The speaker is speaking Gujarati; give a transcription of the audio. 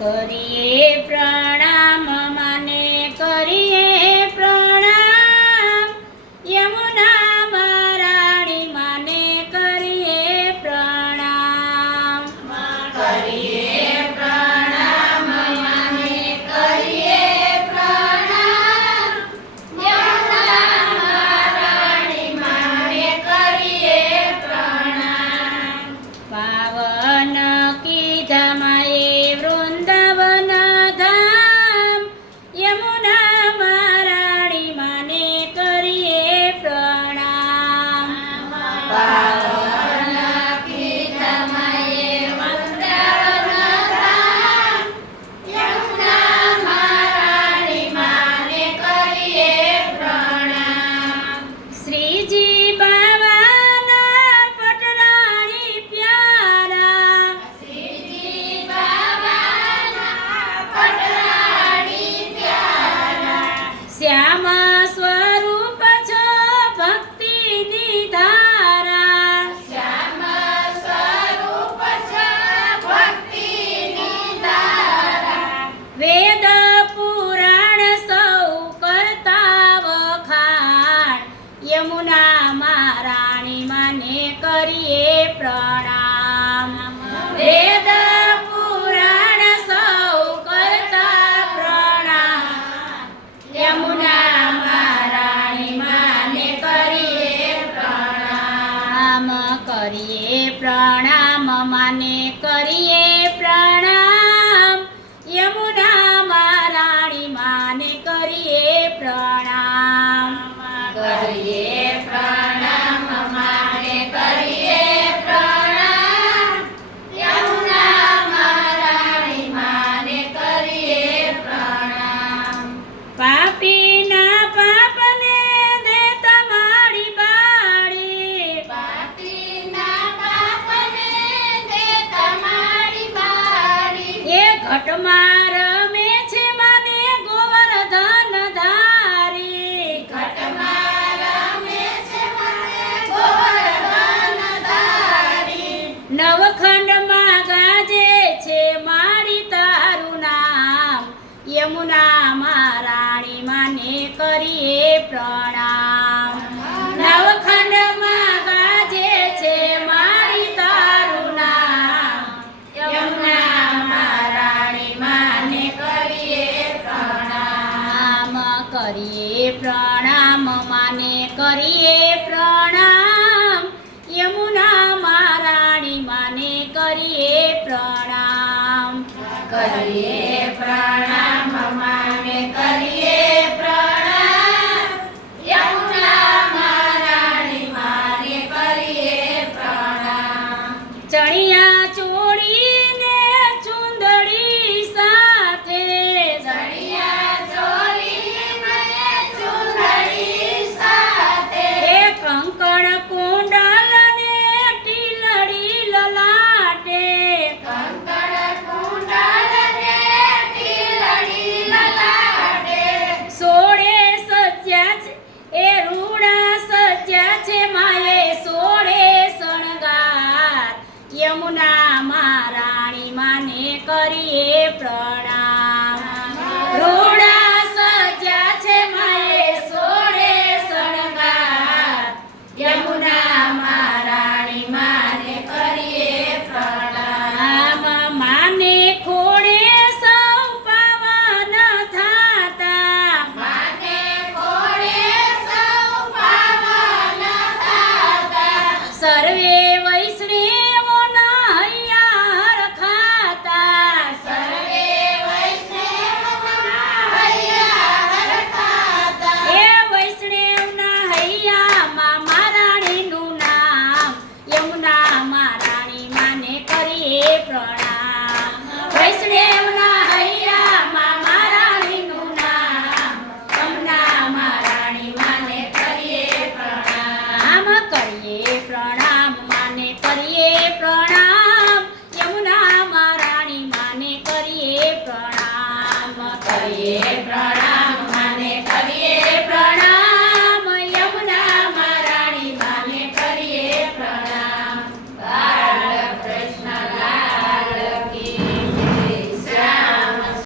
કરીએ પ્રણામ માને કરીએ પ્રણામ, યમુના મહારાણી માને કરીએ પ્રણામ. કરીએ પ્રણામ માને કરીએ પ્રણામ, યમુના મહારાણી માને કરીએ પ્રણામ. પાવન કીધા માએ વૃંદાવન ધામ, યમુના મહારાણી માને કરીએ પ્રણામ. પાવન કીધા માએ વૃંદાવન ધામ, યમુના મહારાણી માને કરીએ પ્રણામ. શ્રીજી બાવાના પટરાણી પ્યારા, શ્રીજી બાબાના પટરાણી પ્યારા, શ્યામ સ્વરૂપ છો ભક્તિની ધારા. શ્યામ સ્વરૂપ છે ભક્તિની ધારા. વેદ પુરાણ સૌ કરતા વખાણ, યમુના મહારાણી માને કરીએ પ્રણામ. વેદ પુરાણ સૌ કરતા પ્રણામ, યમુના મહારાણી માને કરીએ પ્રણામ. કરીએ પ્રણામ માને કરીએ પ્રણામ, યમુના મહારાણી માને કરીએ પ્રણામ. કરીએ પ્રણામ માને કરીએ પ્રણામ, યમુના મહારાણી માને કરીએ પ્રણામ. પાપીના પાપને દે તમારી બાળી, પાપીના પાપને દે તમારી બારી. એ ઘટમાં રમે છે માને ગોવર્ધન ધારી. ઘટમાં રમે છે મને ગોવર્ધન ધારી. નવખંડમાં ગાજે છે મારી તારું નામ, યમુના મહારાણી માને કરીએ પ્રણામ. નવખંડમાં ગાજે છે મારી તારું નામ, યમુના મહારાણી માને કરીએ પ્રણામ. કરીએ પ્રણામ માને કરીએ પ્રણામ, યમુના મહારાણી માને કરીએ પ્રણામ. કરીએ પ્રણામ માને કરીએ પ્રણામ, યમુના મહારાણી માને કરીએ પ્રણામ. ચણિયા ચોળીને ચુંદડી સાથે, ચણિયા ચોળી મને ચૂંદડી સાથે. એ કંકણ કુંડલ ને ટીલડી લલાટે, કંકણ કુંડલ ને ટીલડી લલાટે. સોળે સજ્યા છે એ રૂડા સજ્યા છે માએ સોળે શણગાર, યમુના મહારાણી માને કરીએ પ્રણામ.